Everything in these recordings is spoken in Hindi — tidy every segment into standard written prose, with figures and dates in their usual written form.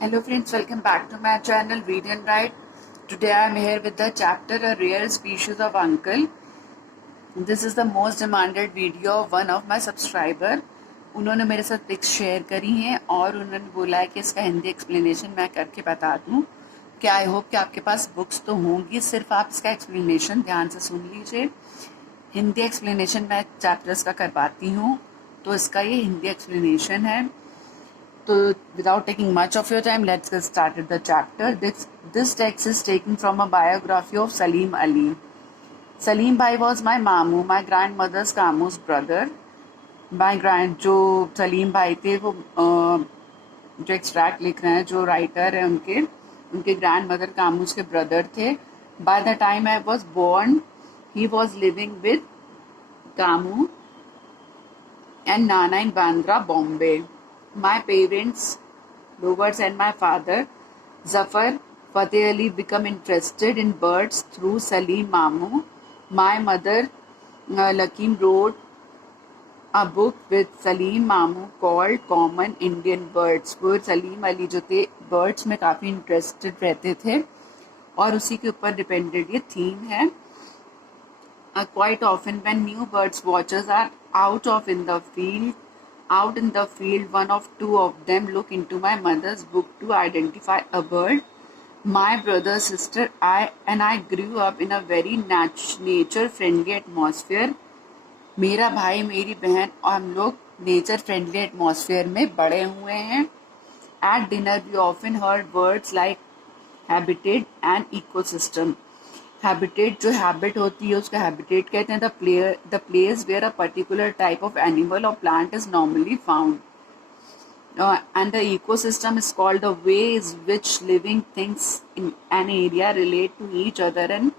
Hello friends, welcome back to my channel Read and Write. Today I am here with the chapter A Rare Species of Uncle. This is the most demanded video of one of my subscriber. उन्होंने मेरे साथ पिक्स शेयर करी हैं और उन्होंने बोला है कि इसका हिंदी एक्सप्लेनेशन मैं करके बता दूं. कि आई होप कि आपके पास बुक्स तो होंगी, सिर्फ आप इसका एक्सप्लेनेशन ध्यान से सुन लीजिए. हिंदी एक्सप्लेनेशन मैं चैप्टर्स का करवाती हूँ, तो इसका ये हिंदी एक्सप्लेनेशन है. So, without taking much of your time, let's get started the chapter. This text is taken from a biography of Salim Ali. Salim Bhai was my mamu, my grandmother's Kamu's brother. जो सलीम भाई थे वो जो एक्सट्रैक्ट लिख रहे हैं, जो राइटर है उनके ग्रैंड मदर कामूस के ब्रदर थे. By the time I was born he was living with Kamu and नाना in Bandra, Bombay. My parents, Lovers, and my father, Zafar Fateh Ali, become interested in birds through Salim Mamu. My mother, Lakim, wrote a book with Salim Mamu called Common Indian Birds. वो सलीम अली जो थे birds में काफ़ी इंटरेस्टेड रहते थे और उसी के ऊपर डिपेंडेड ये थीम है. Quite often when new birds watchers are out in the field, one of two of them look into my mother's book to identify a bird. My brother, sister, I grew up in a very nature-friendly atmosphere. मेरा भाई, मेरी बहन और हम लोग नेचर फ्रेंडली एटमॉस्फेयर में बड़े हुए हैं. At dinner, we often heard words like habitat and ecosystem. Habitat जो हैबिट होती है उसका हैबिटेट कहते हैं. The place where a particular type of animal और plant is normally found. And the ecosystem is called the ways which living things in an area relate to each other and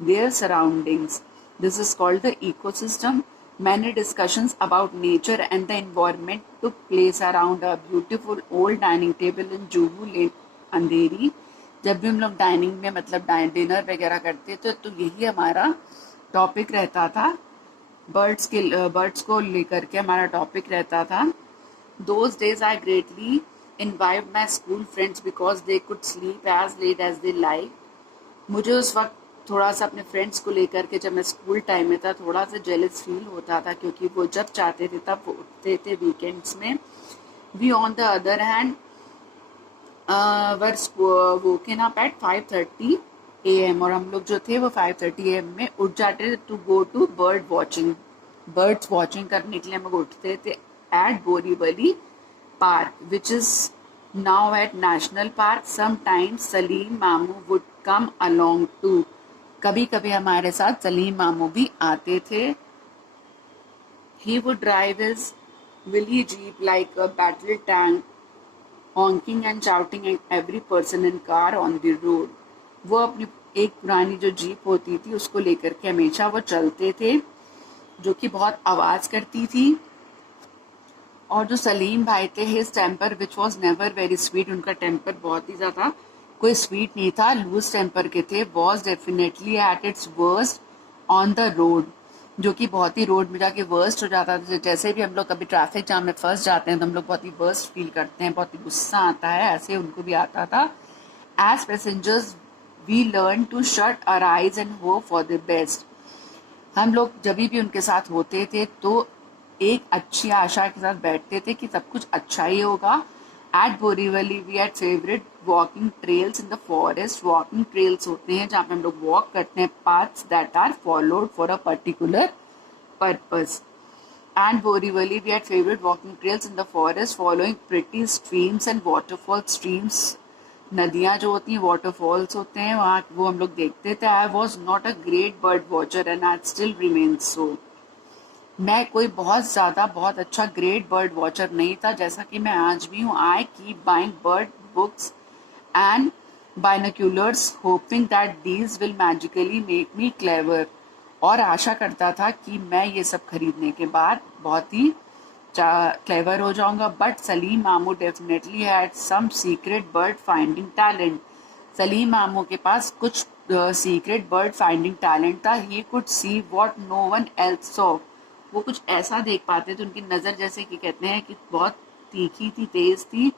their surroundings. This is called the ecosystem. Many discussions about nature and the environment took place around a beautiful old dining table in Juhu Lane, अंधेरी. जब भी हम लोग डाइनिंग में मतलब डिनर वगैरह करते थे तो यही हमारा टॉपिक रहता था. बर्ड्स को लेकर के हमारा टॉपिक रहता था. Those days I greatly invite my school friends because they could sleep as late as they like. मुझे उस वक्त थोड़ा सा अपने फ्रेंड्स को लेकर के, जब मैं स्कूल टाइम में था, थोड़ा सा जेलस फील होता था क्योंकि वो जब चाहते थे तब उठते थे वीकेंड्स में. We on the other hand were woken up at 5:30 AM और हम लोग जो थे वो 5:30 AM में उठ जाते थे to go to birds watching करने के लिए. हम लोग उठते थे at Borivali park which is now at national park. Sometimes Salim मामू वुड कम अलोंग टू. कभी कभी हमारे साथ सलीम मामू भी आते थे. He would drive his Willys jeep like a battle tank, honking and shouting at every person in car on the road. वो अपनी एक पुरानी जो जीप होती थी उसको लेकर के हमेशा वो चलते थे जो कि बहुत आवाज़ करती थी. और जो सलीम भाई थे, his temper which was never very sweet. उनका टेम्पर बहुत ही ज़्यादा कोई स्वीट नहीं था, लूज टेम्पर के थे. Was definitely at its worst on the road, जो कि बहुत ही रोड में जाके वर्स्ट हो जाता था. जैसे भी हम लोग कभी ट्रैफिक जाम में फंस जाते हैं तो हम लोग बहुत ही वर्स्ट फील करते हैं, बहुत ही गुस्सा आता है. ऐसे उनको भी आता था. As passengers we learn to shut our eyes and hope for the best. हम लोग जब भी उनके साथ होते थे तो एक अच्छी आशा के साथ बैठते थे कि सब कुछ अच्छा ही होगा. At Borivali we had favourite walking trails in the forest. Walking trails होते हैं जहाँ पे हम लोग वॉक करते हैं, paths that are followed for a particular purpose. And Borivali we had favourite walking trails in the forest following pretty streams and waterfall. Streams नदियाँ जो होती हैं, वाटरफॉल्स होते हैं, वहाँ वो हम लोग देखते थे. I was not a great bird watcher and I still remain सो. मैं कोई बहुत अच्छा ग्रेट बर्ड वॉचर नहीं था, जैसा कि मैं आज भी हूँ. I keep buying bird books and binoculars hoping that these will magically make me clever. और आशा करता था कि मैं ये सब खरीदने के बाद बहुत ही क्लेवर हो जाऊंगा. बट सलीम मामू definitely had some secret bird finding talent. Salim मामू के पास कुछ सीक्रेट बर्ड फाइंडिंग टैलेंट था. He could see what no one else saw. वो कुछ ऐसा देख पाते थे, उनकी नज़र जैसे कि कहते हैं कि बहुत तीखी थी, तेज थी.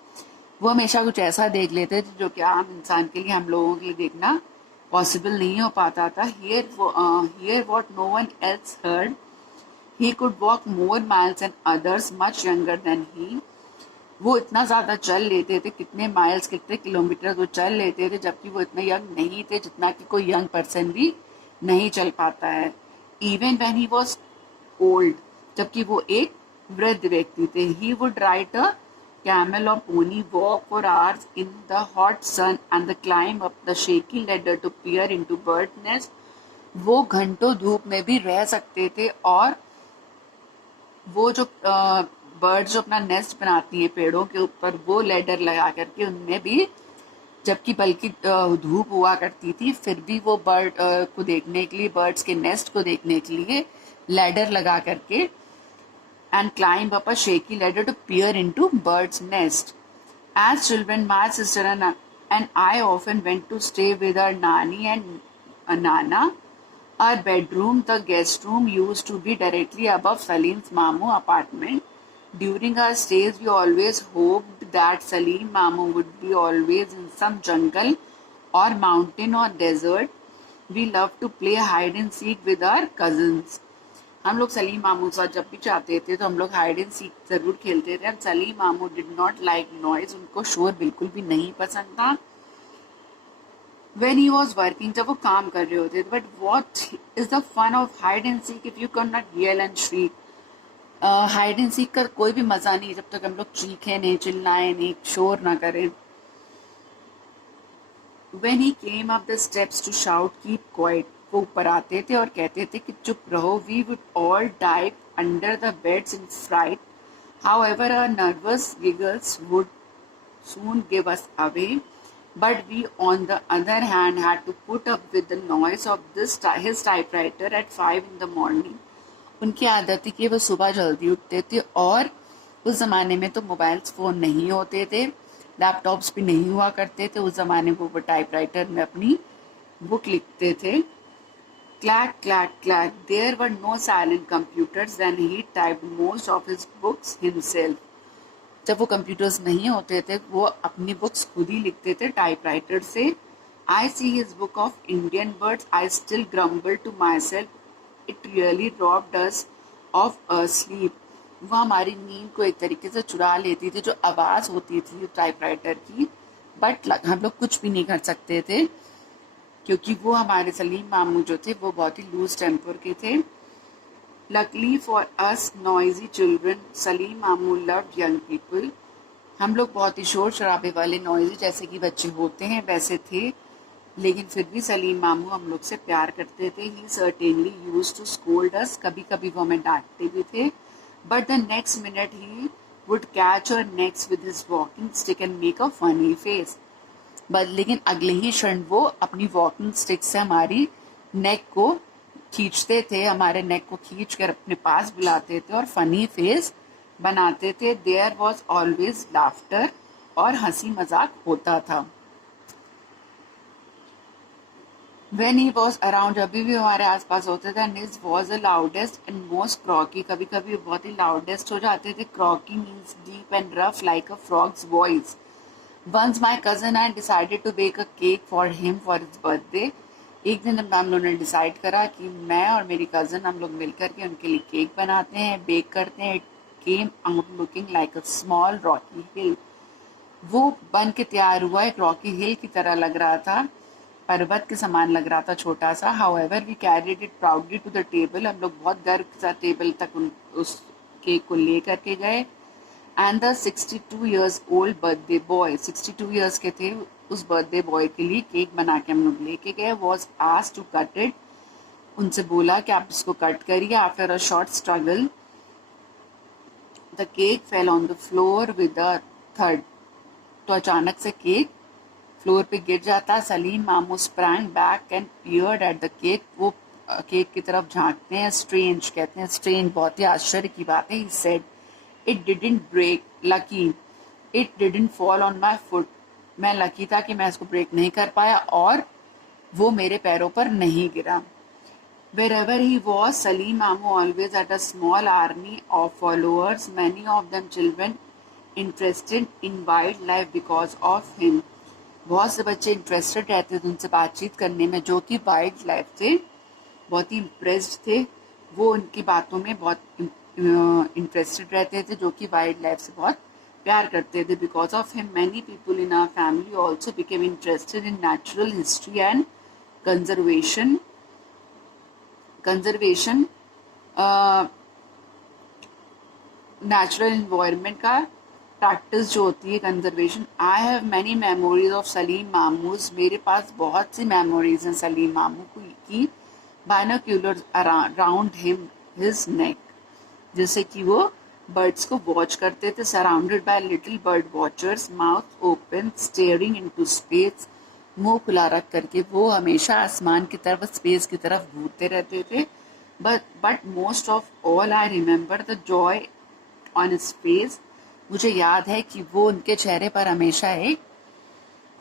वो हमेशा कुछ ऐसा देख लेते थे जो कि आम इंसान के लिए, हम लोगों के लिए देखना पॉसिबल नहीं हो पाता था. Hear what no one else heard. He could walk more miles and others much younger than he. वो इतना ज़्यादा चल लेते थे, कितने माइल्स, कितने किलोमीटर वो चल लेते थे, जबकि वो इतने यंग नहीं थे जितना कि कोई यंग पर्सन भी नहीं चल पाता है. Even when he was old, जबकि वो एक वृद्ध व्यक्ति थे. He would ride a camel or pony, walk for hours in the hot sun and climb up the shaky ladder to peer into bird nest. वो घंटों धूप में भी रह सकते थे और वो जो बर्ड जो अपना नेस्ट बनाती हैं पेड़ों के ऊपर, वो लेडर लगा करके उनमें भी, जबकि बल्कि धूप हुआ करती थी, फिर भी वो बर्ड को देखने के लिए, बर्ड्स के नेस्ट को देखने के लिए लेडर लगा करके and climb up a shaky ladder to peer into bird's nest. As children, my sister and I often went to stay with our nanny and nana. Our bedroom, the guest room, used to be directly above Salim's Mamu apartment. During our stays, we always hoped that Salim Mamu would be always in some jungle or mountain or desert. We loved to play hide and seek with our cousins. हम लोग सलीम मामू साथ जब भी चाहते थे तो हम लोग हाइड एंड सीक जरूर खेलते थे. एंड सलीम मामू डिड नॉट लाइक नॉइज. उनको शोर बिल्कुल भी नहीं पसंद था. व्हेन ही वाज वर्किंग, जब वो काम कर रहे होते थे. But what is the fun of hide and seek if you can not yell and shriek. Hide and seek का कोई भी मजा नहीं जब तक हम लोग चीखें नहीं, चिल्लाएं नहीं, शोर ना करें. When he came up the steps to shout keep quiet, वो ऊपर आते थे और कहते थे कि चुप रहो. We would all dive under the beds in fright. However our nervous giggles would soon give us away, but we on the other hand had to put up with the noise of his typewriter at 5 in the morning. उनकी आदत थी कि वो सुबह जल्दी उठते थे और उस ज़माने में तो मोबाइल्स फ़ोन नहीं होते थे, लैपटॉप्स भी नहीं हुआ करते थे. उस ज़माने में वो टाइपराइटर में अपनी बुक लिखते थे. Clack, clack, clack. There were no silent computers and he typed most of his books himself. जब वो कंप्यूटर्स नहीं होते थे, वो अपनी बुक्स खुद ही लिखते थे टाइपराइटर से. I see his book of Indian birds. I still grumble to myself. It really robbed us of a sleep. वो हमारी नींद को एक तरीके से चुरा लेती थी, जो आवाज़ होती थी टाइपराइटर की. बट हम लोग कुछ भी नहीं कर सकते थे क्योंकि वो हमारे सलीम मामू जो थे वो बहुत ही लूज टेम्पर के थे. Luckily for us noisy children, Salim मामू लव्ड यंग पीपल. हम लोग बहुत ही शोर शराबे वाले, नॉइजी जैसे कि बच्चे होते हैं वैसे थे, लेकिन फिर भी सलीम मामू हम लोग से प्यार करते थे. He certainly used to scold us. कभी कभी वो हमें डांटते भी थे. But the next minute he would catch our necks with his walking stick and make a funny face. लेकिन अगले ही क्षण वो अपनी वॉकिंग स्टिक से हमारी नेक को खींचते थे, हमारे नेक को खींच कर अपने पास बुलाते थे और फनी फेस बनाते थे. देयर वॉज ऑलवेज लाफ्टर, और हंसी मजाक होता था. When he was around, जब भी हमारे आसपास होते थे, and his was the loudest and most croaky. कभी कभी बहुत ही loudest हो जाते थे. Croaky means deep and rough like a frog's voice. Once my cousin and I decided to bake a cake for him for his birthday. एक दिन हम लोगों ने डिसाइड करा कि मैं और मेरी कज़न हम लोग मिलकर के उनके लिए केक बनाते हैं, बेक करते हैं. It came out looking like a small rocky hill. वो बन के तैयार हुआ एक रॉकी हिल की तरह लग रहा था, पर्वत के समान लग रहा था, छोटा सा. However, we carried it proudly to the table. हम लोग बहुत गर्व के साथ टेबल तक उस केक को ले करके गए. And the 62 years old birthday boy, 62 years के थे, उस बर्थडे बॉय के लिए केक बना के हम लोग लेके गए. was asked to cut it. उनसे बोला कि आप इसको कट करिए. After a short struggle, the cake fell on the floor with a thud. तो अचानक से केक फ्लोर पे गिर जाता. सलीम मामू sprang back and peered at the cake. वो केक की तरफ झांकते हैं. स्ट्रेंज कहते हैं, स्ट्रेंज बहुत ही आश्चर्य की बात है. He said, it didn't break. Lucky. It didn't fall on my foot. मैं लकी था कि मैं इसको ब्रेक नहीं कर पाया और वो मेरे पैरों पर नहीं गिरा। Wherever he was, Salim Mamu always had a small army of followers, many of them children interested in wildlife because of him. बहुत से बच्चे इंटरेस्टेड रहते थे उनसे बातचीत करने में, जो कि वाइल्ड लाइफ थे, बहुत ही इम्प्रेस्ड थे, वो उनकी बातों में बहुत इंटरेस्टेड रहते थे, जो कि वाइल्ड लाइफ से बहुत प्यार करते थे। Because of him many people in our family also became interested in natural history and conservation natural environment का प्रैक्टिस जो होती है, conservation. I have many memories of Salim Mamu's, मेरे पास बहुत सी मेमोरीज हैं सलीम मामू की। Binocular around him his neck, जैसे कि वो बर्ड्स को वॉच करते थे। Surrounded by little bird watchers, mouth open staring into space, मुंह खुला रख करके वो हमेशा आसमान की तरफ, स्पेस की तरफ घूरते रहते थे। But most of all I remember the Joy on his face, मुझे याद है कि वो उनके चेहरे पर हमेशा एक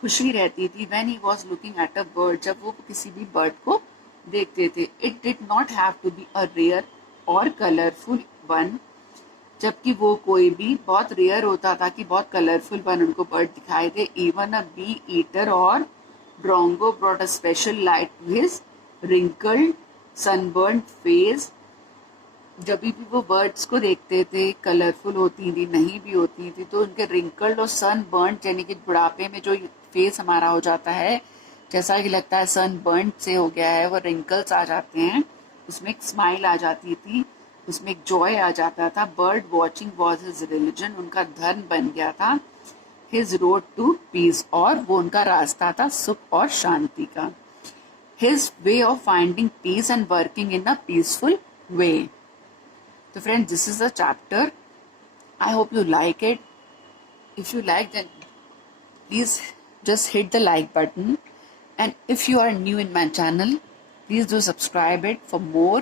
खुशी रहती थी। When he was looking at a bird, जब वो किसी भी बर्ड को देखते थे। It did not have to be a rare or colourful one, जबकि वो कोई भी बहुत रेयर होता था कि बहुत कलरफुल वन उनको बर्ड दिखाई दे। Even a bee eater or drongo brought a special light to his wrinkled sunburn face, जब भी वो बर्ड्स को देखते थे, कलरफुल होती थी नहीं भी होती थी, तो उनके रिंकल्ड और सनबर्न, यानी कि बुढ़ापे में जो फेस हमारा हो जाता है, जैसा कि लगता है सनबर्न से हो गया है, वो रिंकल्स आ जाते हैं, उसमें एक स्माइल आ जाती थी, उसमें एक जॉय आ जाता था। Bird watching was his religion, उनका धर्म बन गया था। हिज रोड टू पीस, और वो उनका रास्ता था सुख और शांति का। His way of finding peace and working in a peaceful way. तो friends, this is the chapter. I hope you like it. If you like, then please just hit the like button. And if you are new in my channel, please do subscribe it for more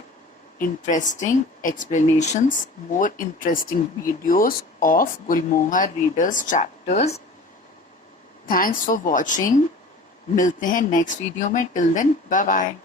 interesting explanations, more interesting videos of Gulmohar Readers chapters. Thanks for watching. मिलते हैं नेक्स्ट वीडियो में. Till then, bye bye.